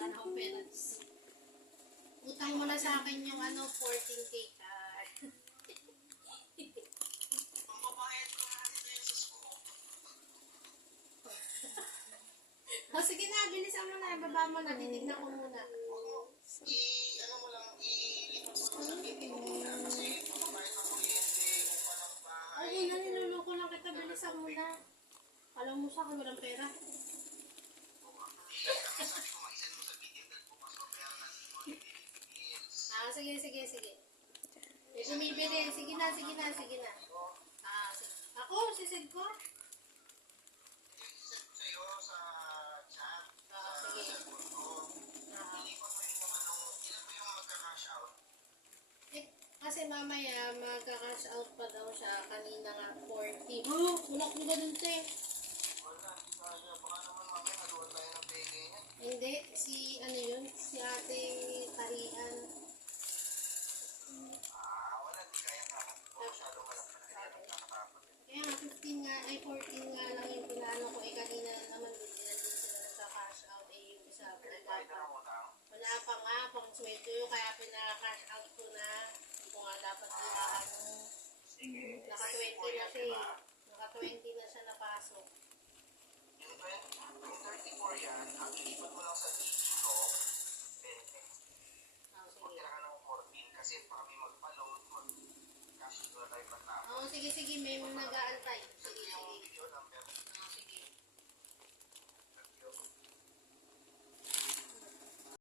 Wala na akong pera. Utang mo na sa akin yung 14K card. O sige na, bilisan mo na. Baba mo na. Titignan ko muna. Ano mo lang, ilipat mo lang sa meeting mo muna kasi papapayat ang kuryente kung paano ang bahay. Ay, na, niluloko lang kita. Bilisan mo na. Alam mo sa akin, walang pera. Sabi ko, mag-isend mo sa meeting dahil bukas magkaya natin yung mga bills. Sige. May bumibili. Sige na. Sige. Ako, sisig ko. I-send ko sa'yo sa chat, sa Sige. cellphone ko. Ilipat mo yung ilan ba yung magka-cash out? Kasi mamaya, magka-cash out pa daw siya. Kanina nga, 40. Wala kong ganun, te. Wala, kaya baka naman mamaya naluwan tayo ng peke niya. Hindi, si ate Tarian. Wala, di kaya masyadong malaki na kaya nakakatapat. Kaya nga, 15 nga, ay 14 nga lang yung pinano ko. Kanina naman din sila nagka-cash out. Yung isa, Pinagbayad na ng utang. wala pa nga, pang sweldo yun. Kaya pinaka-cash out ko na. Hindi ko nga dapat ilaan. Sige. Naka-20 na siya eh. Naka-20 na siya napasok. Yung 34 yan, ang ilipat mo lang sa dito, 20. Sige. Magtira ka ng 14 kasi baka may mag-load, mag-cash na tayo patapos. Sige, may nag-aantay.